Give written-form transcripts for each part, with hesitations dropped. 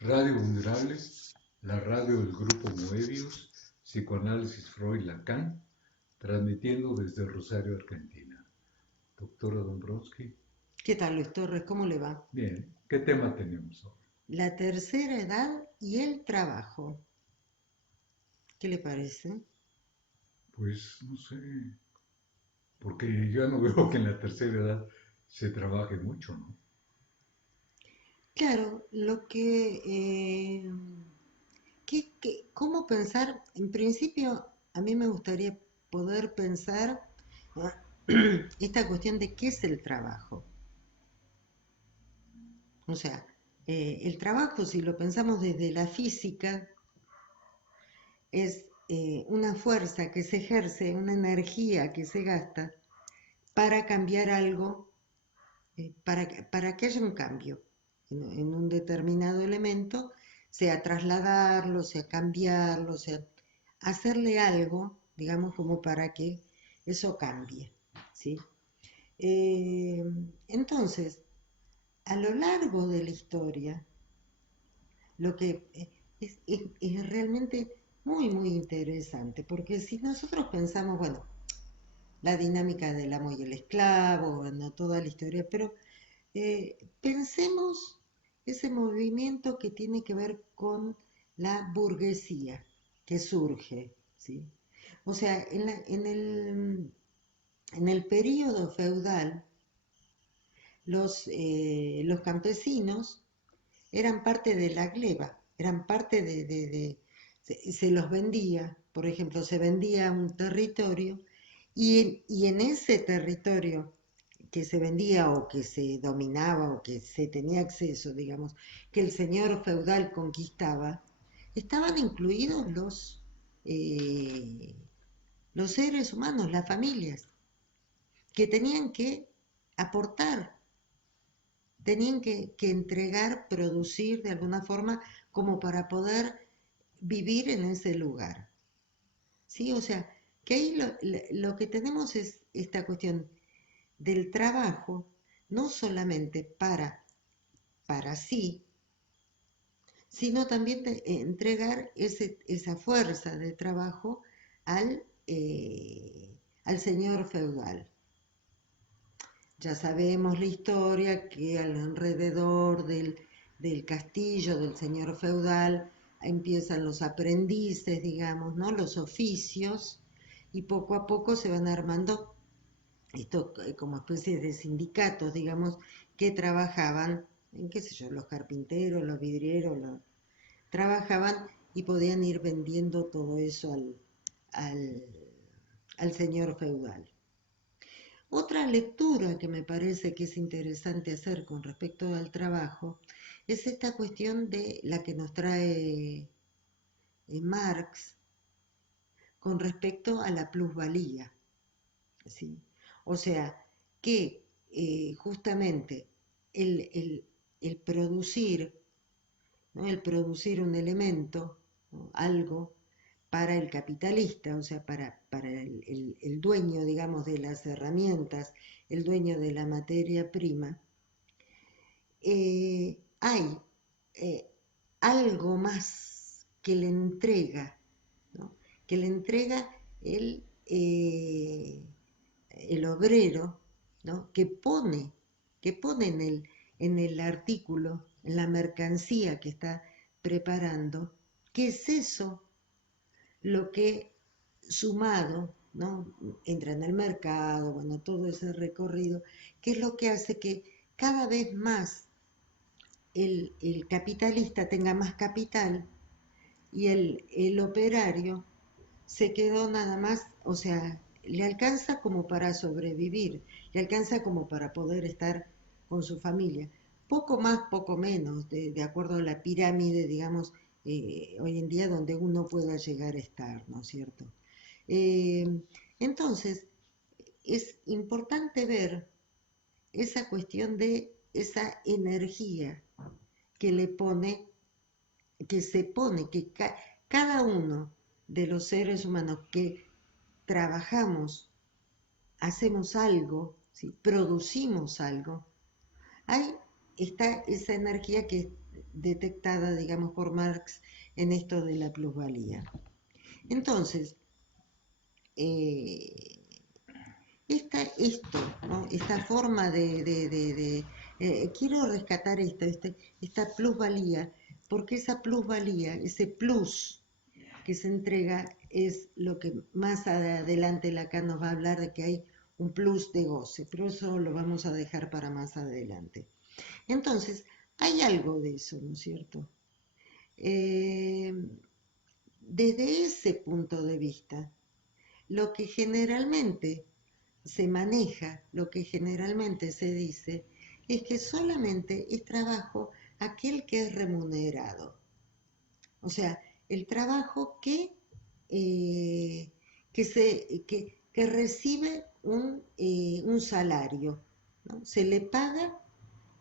Radio Vulnerables, la radio del grupo Moebius, Psicoanálisis Freud Lacan, transmitiendo desde Rosario, Argentina. Doctora Dombrowski, ¿Qué tal, Luis Torres? ¿Cómo le va? bien, ¿qué tema tenemos hoy? La tercera edad y el trabajo. ¿Qué le parece? Pues no sé, porque yo no veo que en la tercera edad se trabaje mucho, ¿no? Claro, ¿cómo pensar? En principio, a mí me gustaría poder pensar esta cuestión de qué es el trabajo. O sea, el trabajo, si lo pensamos desde la física, es una fuerza que se ejerce, una energía que se gasta para cambiar algo para que haya un cambio en un determinado elemento, sea trasladarlo, sea cambiarlo, sea hacerle algo, digamos, como para que eso cambie, ¿sí? Eh, entonces, a lo largo de la historia, lo que es realmente muy, muy interesante, porque si nosotros pensamos, bueno, la dinámica del amo y el esclavo, bueno, toda la historia, pero pensemos ese movimiento que tiene que ver con la burguesía que surge, ¿sí? O sea, en el periodo feudal, los campesinos eran parte de la gleba, eran parte se los vendía, por ejemplo, se vendía un territorio y en ese territorio que se vendía o que se dominaba o que se tenía acceso, digamos, que el señor feudal conquistaba, estaban incluidos eh, los seres humanos, las familias, que tenían que aportar, tenían que entregar, producir de alguna forma como para poder vivir en ese lugar. ¿Sí? O sea, que ahí lo que tenemos es esta cuestión del trabajo, no solamente para sí, sino también de entregar esa fuerza de trabajo al señor feudal. Ya sabemos la historia que alrededor del castillo del señor feudal empiezan los aprendices, digamos, ¿no? Los oficios, y poco a poco se van armando esto como especies de sindicatos, digamos, que trabajaban, en qué sé yo, los carpinteros, los vidrieros, trabajaban y podían ir vendiendo todo eso al, al señor feudal. Otra lectura que me parece que es interesante hacer con respecto al trabajo es esta cuestión de la que nos trae Marx con respecto a la plusvalía, ¿sí? O sea, que justamente el, el, el producir, ¿no? El producir un elemento, ¿no? Algo para el capitalista, o sea, para el dueño, digamos, de las herramientas, el dueño de la materia prima, hay eh, algo más que le entrega, ¿no? Que le entrega el obrero, ¿no? Que pone en el artículo, en la mercancía que está preparando, ¿qué es eso? Lo que sumado, ¿no? Entra en el mercado, bueno, todo ese recorrido, ¿qué es lo que hace que cada vez más el capitalista tenga más capital y el operario se quedó nada más, o sea, le alcanza como para sobrevivir, le alcanza como para poder estar con su familia. Poco más, poco menos, de acuerdo a la pirámide, digamos, hoy en día donde uno pueda llegar a estar, ¿no es cierto? Eh, entonces, es importante ver esa cuestión de esa energía que le pone, que se pone, cada uno de los seres humanos que trabajamos, hacemos algo, ¿sí? Producimos algo, ahí está esa energía que detectada, digamos, por Marx en esto de la plusvalía. Entonces, eh, ¿no? Esta forma quiero rescatar esta plusvalía, porque esa plusvalía, ese plus que se entrega es lo que más adelante Lacan nos va a hablar de que hay un plus de goce, pero eso lo vamos a dejar para más adelante. Entonces, hay algo de eso, ¿no es cierto? Desde ese punto de vista, lo que generalmente se maneja, lo que generalmente se dice, es que solamente es trabajo aquel que es remunerado. O sea, el trabajo que recibe un salario, ¿no? Se le paga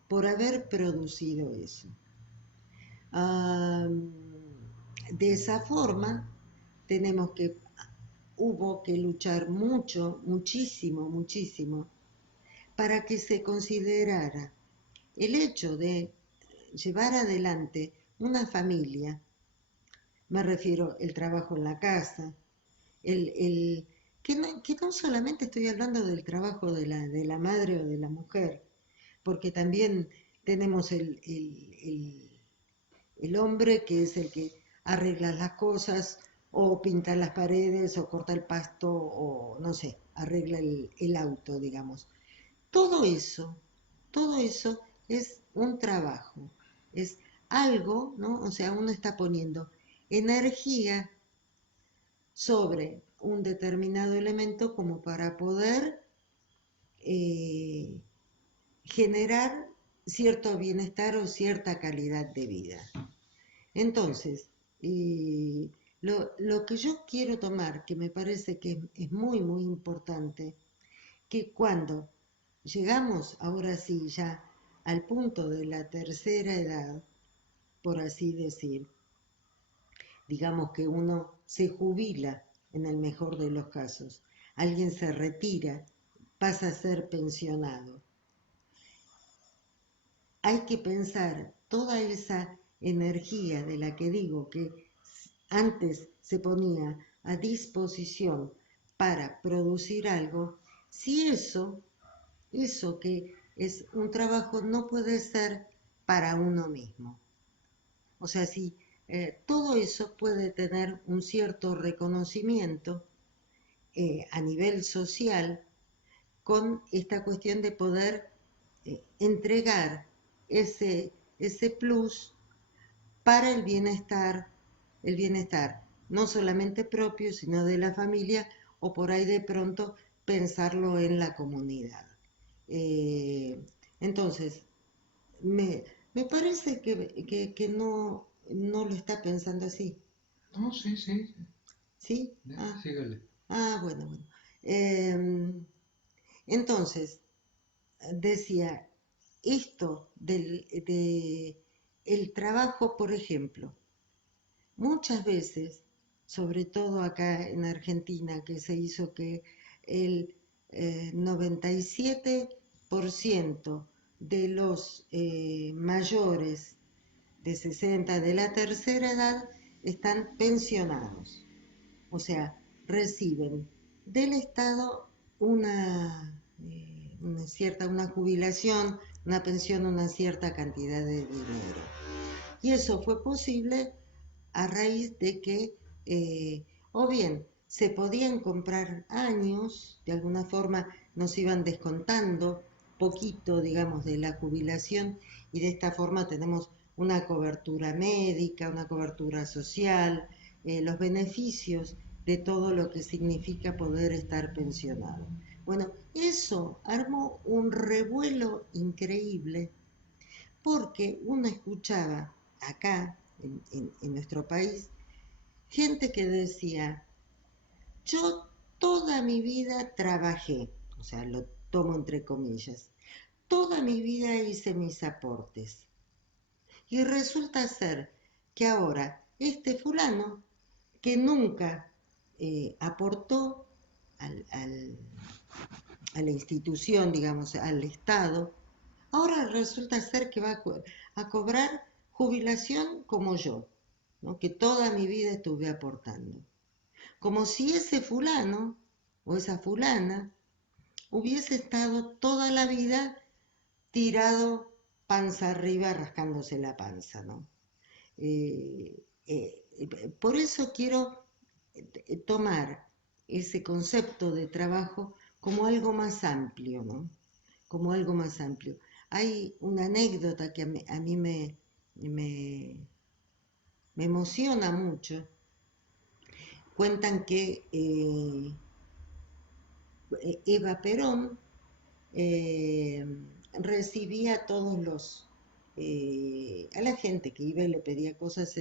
por haber producido eso. De esa forma, hubo que luchar mucho, muchísimo, muchísimo, para que se considerara el hecho de llevar adelante una familia, me refiero el trabajo en la casa, que no solamente estoy hablando del trabajo de la madre o de la mujer, porque también tenemos el hombre que es el que arregla las cosas o pinta las paredes o corta el pasto o no sé, arregla el auto, digamos. Todo eso, todo eso es un trabajo, es algo, ¿no? O sea, uno está poniendo energía sobre un determinado elemento como para poder eh, generar cierto bienestar o cierta calidad de vida. Entonces, lo que yo quiero tomar, que me parece que es muy, muy importante, que cuando llegamos ahora sí ya al punto de la tercera edad, por así decir, digamos que uno se jubila en el mejor de los casos, alguien se retira, pasa a ser pensionado. Hay que pensar toda esa energía de la que digo que antes se ponía a disposición para producir algo, si eso que es un trabajo no puede ser para uno mismo. O sea, si todo eso puede tener un cierto reconocimiento a nivel social con esta cuestión de poder entregar ese plus para el bienestar no solamente propio, sino de la familia o por ahí de pronto pensarlo en la comunidad. Eh, entonces, me, me parece que no lo está pensando así. No, sí, sí. ¿Sí? Sígale. Bueno, bueno. Eh, entonces, decía, esto de el trabajo, por ejemplo, muchas veces, sobre todo acá en Argentina, que se hizo que el 97% de los mayores de 60 de la tercera edad están pensionados, o sea, reciben del Estado una jubilación, una pensión, una cierta cantidad de dinero. Y eso fue posible a raíz de que, o bien, se podían comprar años, de alguna forma nos iban descontando poquito, digamos, de la jubilación y de esta forma tenemos una cobertura médica, una cobertura social, los beneficios de todo lo que significa poder estar pensionado. Bueno, eso armó un revuelo increíble porque uno escuchaba acá, en nuestro país, gente que decía, yo toda mi vida trabajé, o sea, lo tomo entre comillas, toda mi vida hice mis aportes. Y resulta ser que ahora este fulano, que nunca aportó a la institución, digamos, al Estado, ahora resulta ser que va a cobrar jubilación como yo, ¿no? Que toda mi vida estuve aportando. Como si ese fulano o esa fulana hubiese estado toda la vida tirado panza arriba rascándose la panza, ¿no? Por eso quiero tomar ese concepto de trabajo como algo más amplio, ¿no? Como algo más amplio. Hay una anécdota que a mí me emociona mucho. Cuentan que Eva Perón eh, recibía a todos a la gente que iba y le pedía cosas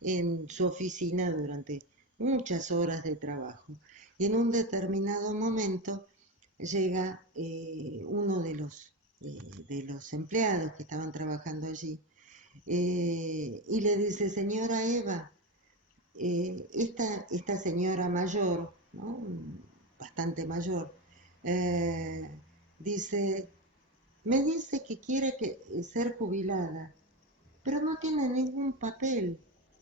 en su oficina durante muchas horas de trabajo. Y en un determinado momento llega uno de los empleados que estaban trabajando allí y le dice, señora Eva, esta señora mayor, ¿no? Bastante mayor, dice, me dice que quiere ser jubilada, pero no tiene ningún papel,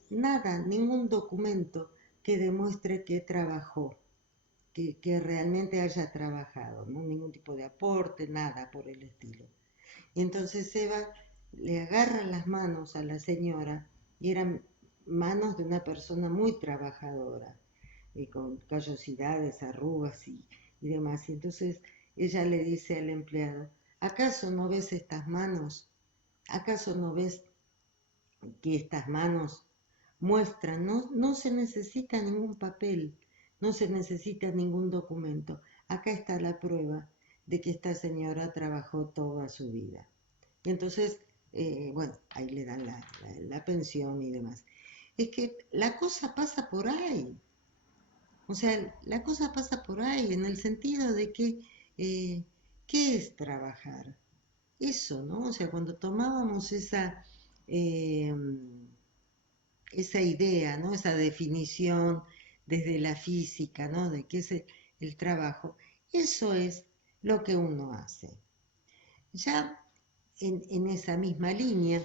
nada, ningún documento que demuestre que trabajó, que realmente haya trabajado, ¿no? Ningún tipo de aporte, nada por el estilo. Y entonces Eva le agarra las manos a la señora y eran manos de una persona muy trabajadora, con callosidades, arrugas y demás. Y entonces ella le dice al empleado, ¿acaso no ves estas manos? ¿Acaso no ves que estas manos muestran? No se necesita ningún papel, no se necesita ningún documento. Acá está la prueba de que esta señora trabajó toda su vida. Y entonces, bueno, ahí le dan la pensión y demás. Es que la cosa pasa por ahí. O sea, la cosa pasa por ahí, en el sentido de que, ¿qué es trabajar? Eso, ¿no? O sea, cuando tomábamos eh, esa idea, ¿no? Esa definición desde la física, ¿no? De qué es el trabajo, eso es lo que uno hace. Ya en esa misma línea,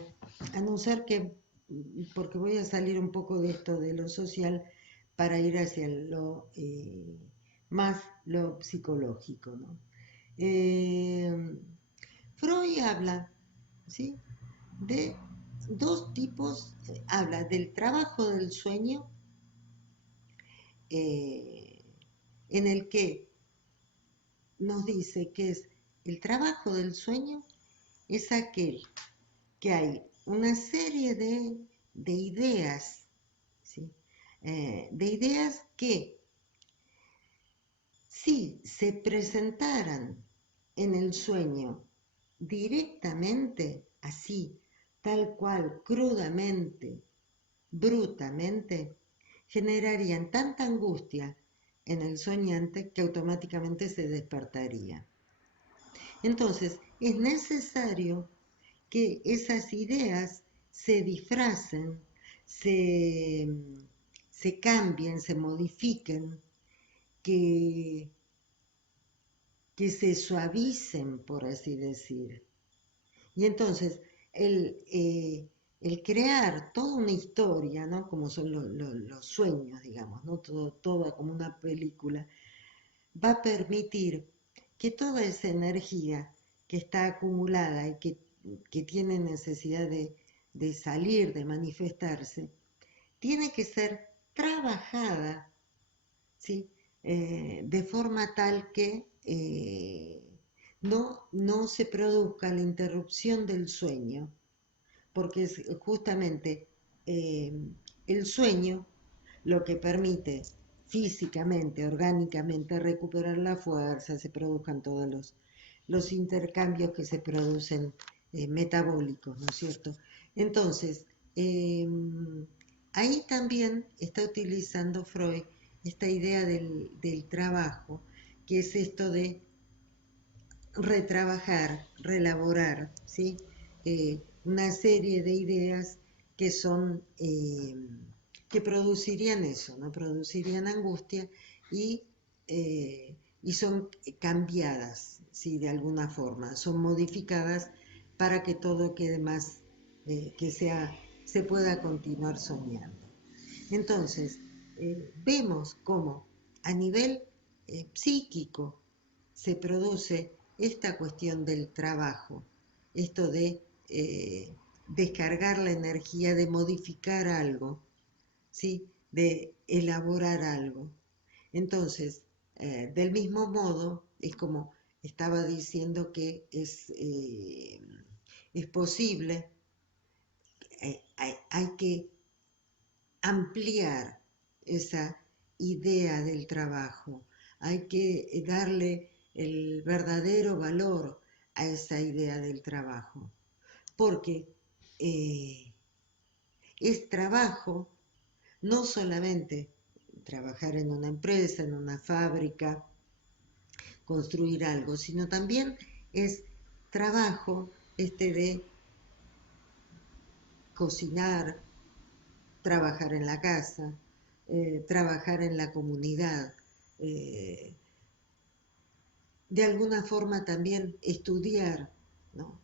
a no ser que, porque voy a salir un poco de esto de lo social para ir hacia más lo psicológico, ¿no? Freud habla, ¿sí? De dos tipos, habla del trabajo del sueño, eh, en el que nos dice que es el trabajo del sueño, es aquel que hay una serie de ideas, ¿sí? De ideas que si se presentaran en el sueño directamente, así, tal cual, crudamente, brutamente, generarían tanta angustia en el soñante que automáticamente se despertaría. Entonces, es necesario que esas ideas se disfracen, se, se cambien, se modifiquen, que, que se suavicen, por así decir. Y entonces, el crear toda una historia, ¿no? Como son los sueños, digamos, ¿no? Toda como una película, va a permitir que toda esa energía que está acumulada y que tiene necesidad de salir, de manifestarse, tiene que ser trabajada, ¿sí? De forma tal que no se produzca la interrupción del sueño, porque es justamente eh, el sueño lo que permite físicamente, orgánicamente recuperar la fuerza, se produzcan todos los intercambios que se producen metabólicos, ¿no es cierto? Entonces, ahí también está utilizando Freud esta idea del trabajo, que es esto de retrabajar, relaborar, ¿sí? Una serie de ideas que son, que producirían eso, ¿no? Producirían angustia y son cambiadas, ¿sí? De alguna forma, son modificadas para que todo quede más, que sea se pueda continuar soñando. Entonces, vemos cómo a nivel psíquico se produce esta cuestión del trabajo, esto de descargar la energía, de modificar algo, ¿sí? De elaborar algo. Entonces, del mismo modo, es como estaba diciendo que es posible, hay que ampliar esa idea del trabajo, hay que darle el verdadero valor a esa idea del trabajo, porque es trabajo no solamente trabajar en una empresa, en una fábrica, construir algo, sino también es trabajo de cocinar, trabajar en la casa, trabajar en la comunidad, eh, de alguna forma también estudiar, ¿no?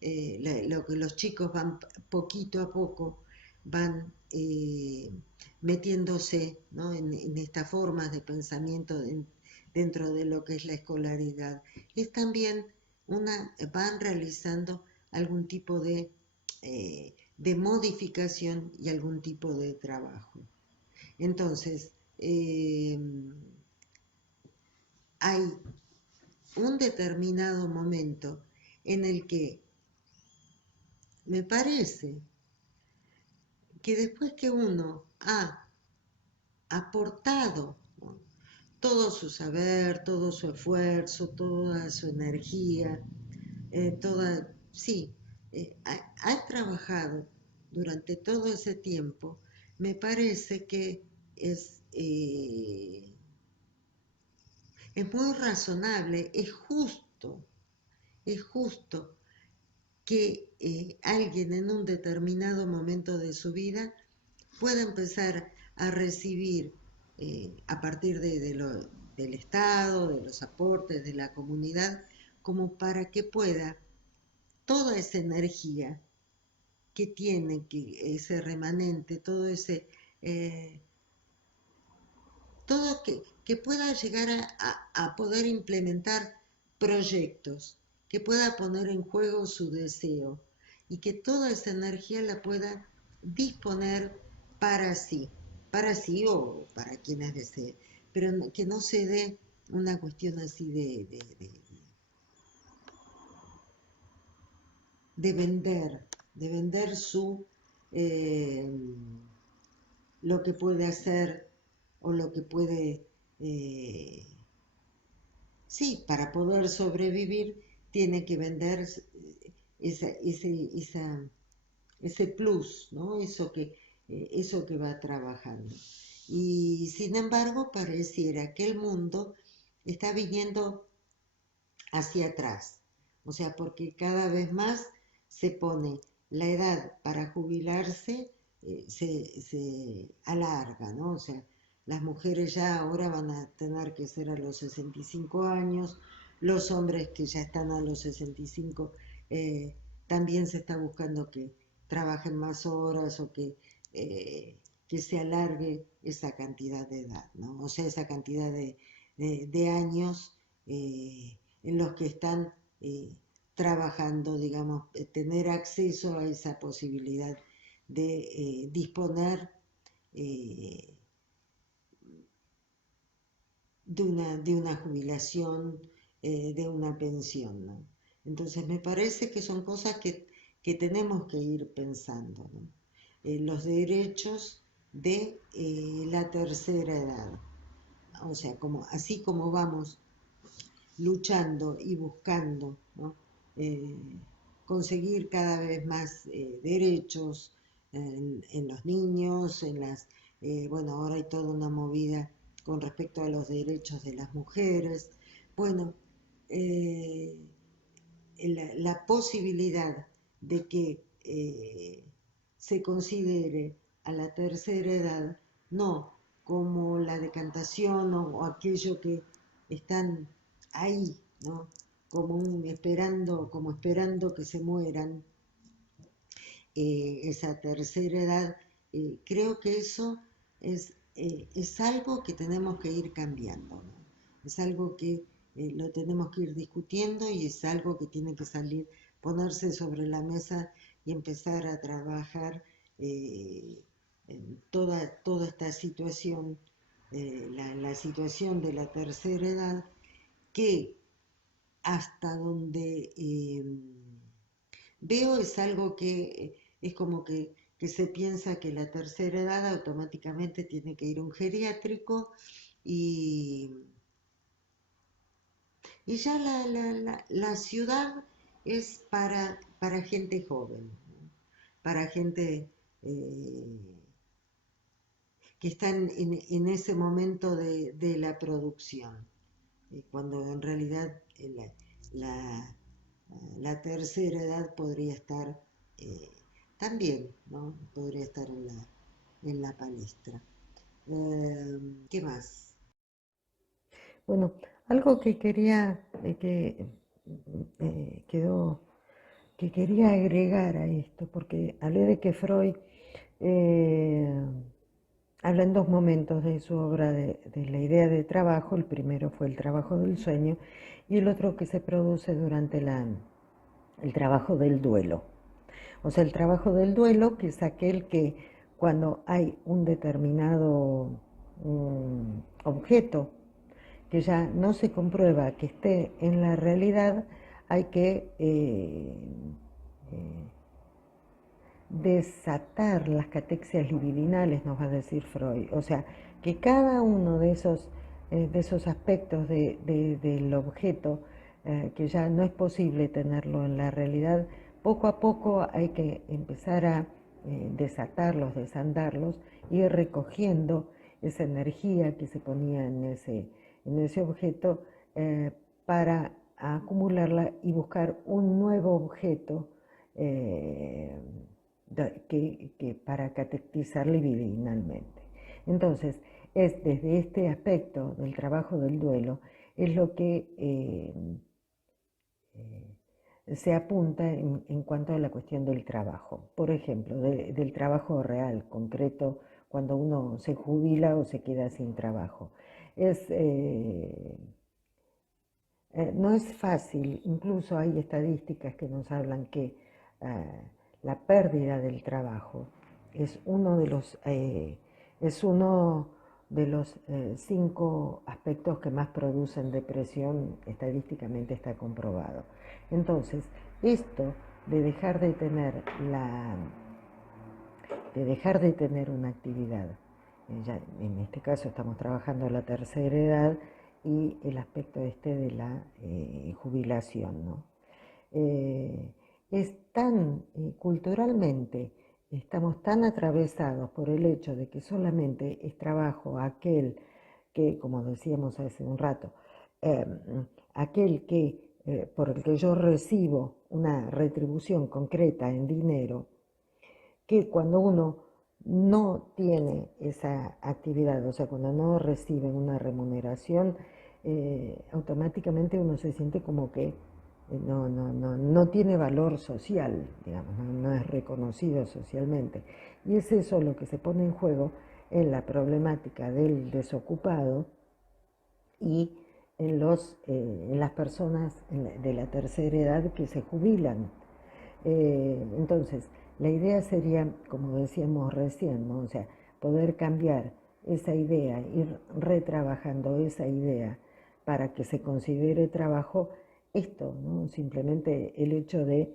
Lo que los chicos van poquito a poco, van metiéndose, ¿no? en estas formas de pensamiento dentro de lo que es la escolaridad. Es también van realizando algún tipo de modificación y algún tipo de trabajo. Entonces, hay un determinado momento en el que me parece que después que uno ha aportado, ¿no?, todo su saber, todo su esfuerzo, toda su energía, sí, ha trabajado durante todo ese tiempo, me parece que es muy razonable, es justo que alguien en un determinado momento de su vida pueda empezar a recibir a partir del Estado, de los aportes de la comunidad, como para que pueda toda esa energía que tiene, ese remanente, todo ese... todo que pueda llegar a poder implementar proyectos, que pueda poner en juego su deseo y que toda esa energía la pueda disponer para sí o para quienes desee, pero que no se dé una cuestión así de vender eh, lo que puede hacer o lo que puede, sí, para poder sobrevivir tiene que vender ese plus, ¿no? Eso que va trabajando. Y sin embargo, pareciera que el mundo está viniendo hacia atrás, o sea, porque cada vez más se pone la edad para jubilarse, se alarga, ¿no? O sea, las mujeres ya ahora van a tener que ser a los 65 años, los hombres que ya están a los 65, también se está buscando que trabajen más horas o que se alargue esa cantidad de edad, ¿no? O sea, esa cantidad de años en los que están trabajando, digamos, tener acceso a esa posibilidad de disponer de una jubilación, de una pensión, ¿no? Entonces me parece que son cosas que tenemos que ir pensando, ¿no? Los derechos de la tercera edad, o sea, así como vamos luchando y buscando, ¿no? Conseguir cada vez más derechos en los niños, bueno, ahora hay toda una movida con respecto a los derechos de las mujeres. Bueno, la posibilidad de que se considere a la tercera edad no como la decantación o aquello que están ahí, ¿no? Como esperando que se mueran, esa tercera edad, creo que eso es algo que tenemos que ir cambiando, ¿no? Es algo que lo tenemos que ir discutiendo y es algo que tiene que salir, ponerse sobre la mesa y empezar a trabajar en toda esta situación, la situación de la tercera edad, que hasta donde veo es algo que es como que se piensa que la tercera edad automáticamente tiene que ir a un geriátrico y, y ya la ciudad es para gente joven, ¿no? Para gente que está en ese momento de la producción, cuando en realidad la, la tercera edad podría estar también, ¿no? Podría estar en la palestra. ¿Qué más? Bueno, algo que quería, quedó, que quería agregar a esto, porque hablé de que Freud eh, habla en dos momentos de su obra de la idea de trabajo. El primero fue el trabajo del sueño y el otro que se produce durante el trabajo del duelo. O sea, el trabajo del duelo, que es aquel que cuando hay un determinado objeto que ya no se comprueba que esté en la realidad, hay que desatar las catexias libidinales, nos va a decir Freud. O sea, que cada uno de esos aspectos del objeto, que ya no es posible tenerlo en la realidad, poco a poco hay que empezar a desatarlos, desandarlos, ir recogiendo esa energía que se ponía en ese objeto, para acumularla y buscar un nuevo objeto eh, para catequizar libidinalmente. Entonces, es desde este aspecto del trabajo del duelo, es lo que se apunta en cuanto a la cuestión del trabajo. Por ejemplo, del trabajo real, concreto, cuando uno se jubila o se queda sin trabajo. No es fácil, incluso hay estadísticas que nos hablan que la pérdida del trabajo es uno de los 5 aspectos que más producen depresión. Estadísticamente está comprobado. Entonces, esto de dejar de tener una actividad, ya en este caso estamos trabajando la tercera edad y el aspecto de la jubilación, ¿no? Es tan culturalmente, estamos tan atravesados por el hecho de que solamente es trabajo aquel que, como decíamos hace un rato, aquel que por el que yo recibo una retribución concreta en dinero, que cuando uno no tiene esa actividad, o sea, cuando no recibe una remuneración, automáticamente uno se siente como que no tiene valor social, digamos, no es reconocido socialmente. Y es eso lo que se pone en juego en la problemática del desocupado y en las personas de la tercera edad que se jubilan. Entonces, la idea sería, como decíamos recién, ¿no? O sea, poder cambiar esa idea, ir retrabajando esa idea para que se considere trabajo esto, ¿no? Simplemente el hecho de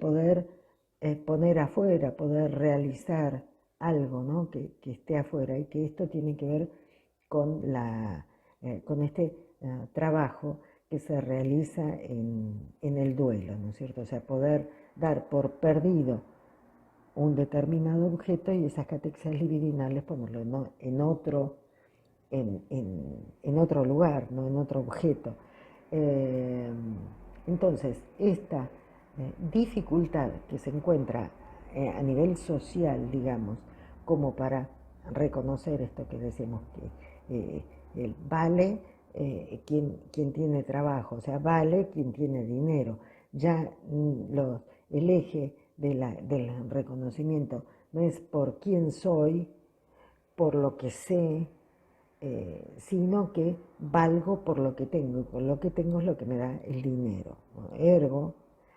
poder poner afuera, poder realizar algo, ¿no? Que esté afuera, y que esto tiene que ver con este trabajo que se realiza en el duelo, ¿no es cierto? O sea, poder dar por perdido un determinado objeto y esas catexias libidinales ponerlo en otro lugar, no en otro objeto. Entonces, esta dificultad que se encuentra a nivel social, digamos, como para reconocer esto que decimos, que vale quien tiene trabajo, o sea, vale quien tiene dinero. Ya el eje del reconocimiento no es por quién soy, por lo que sé, sino que valgo por lo que tengo, y por lo que tengo es lo que me da el dinero. Ergo,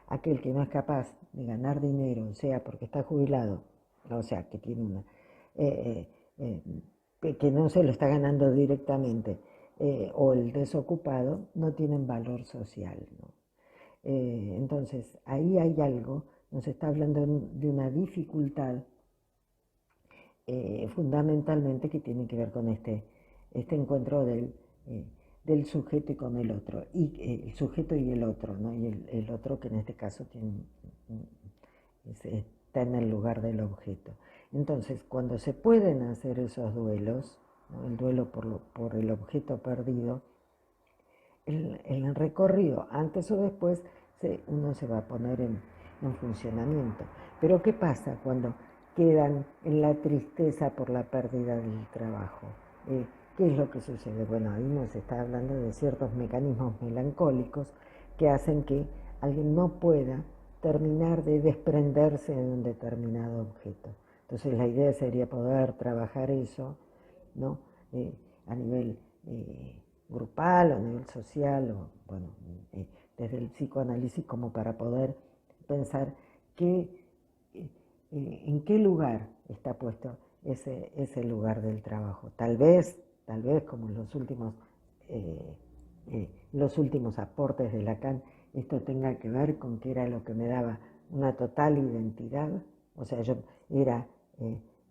aquel que no es capaz de ganar dinero, sea porque está jubilado, o sea, que tiene una... que no se lo está ganando directamente, o el desocupado, no tienen valor social, ¿no? Entonces, ahí hay algo, nos está hablando de una dificultad fundamentalmente que tiene que ver con este encuentro del sujeto y con el otro, y el sujeto y el otro, ¿no? Y el otro que en este caso está en el lugar del objeto. Entonces, cuando se pueden hacer esos duelos, ¿no? El duelo por el objeto perdido, el recorrido, antes o después, uno se va a poner en funcionamiento. Pero ¿qué pasa cuando quedan en la tristeza por la pérdida del trabajo? ¿Qué es lo que sucede? Bueno, ahí nos está hablando de ciertos mecanismos melancólicos que hacen que alguien no pueda terminar de desprenderse de un determinado objeto. Entonces la idea sería poder trabajar eso, ¿no? A nivel grupal o a nivel social, o bueno, desde el psicoanálisis, como para poder pensar en qué lugar está puesto ese lugar del trabajo. Tal vez como en los últimos aportes de Lacan, esto tenga que ver con que era lo que me daba una total identidad, o sea, yo era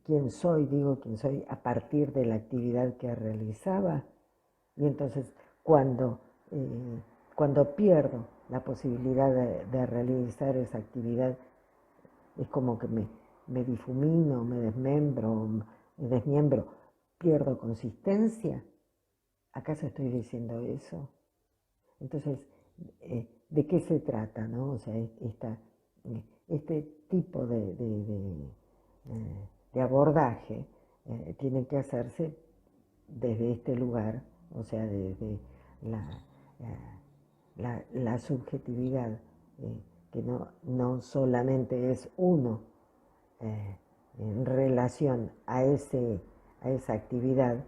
quién soy, digo quién soy a partir de la actividad que realizaba, y entonces cuando pierdo la posibilidad de realizar esa actividad, es como que me difumino, me desmiembro, pierdo consistencia. ¿Acaso estoy diciendo eso? Entonces, ¿de qué se trata, no? O sea, este tipo de abordaje tiene que hacerse desde este lugar, o sea, desde la subjetividad, que no solamente es uno en relación a esa actividad,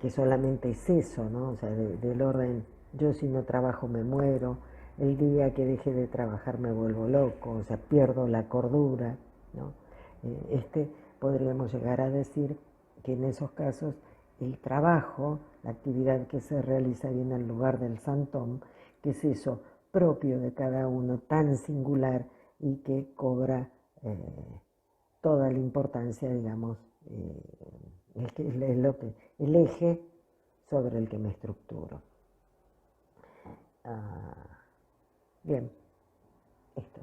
que solamente es eso, ¿no? O sea, del orden, yo si no trabajo me muero, el día que deje de trabajar me vuelvo loco, o sea, pierdo la cordura, ¿no? Podríamos llegar a decir que en esos casos el trabajo, la actividad que se realiza bien en lugar del santón, que es eso propio de cada uno, tan singular y que cobra toda la importancia, digamos, el eje sobre el que me estructuro. Bien, esto.